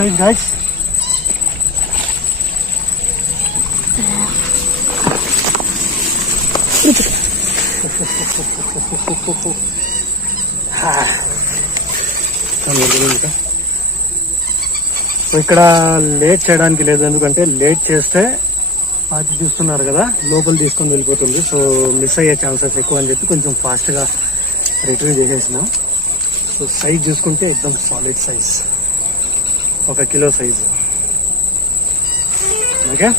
Size guys. So ఇక్కడ లేట్ చేయడానికి లేదు, ఎందుకంటే లేట్ చేస్తే అది చూస్తున్నారు కదా లోపల తీసుకొని వెళ్ళిపోతుంది. సో మిస్ అయ్యే ఛాన్సెస్ ఎక్కువ అని చెప్పి కొంచెం ఫాస్ట్గా రిట్రీవ్ చేసేసినాం. సో సైజ్ చూసుకుంటే ఎక్దమ్ solid size, 1 kilo size. Okay.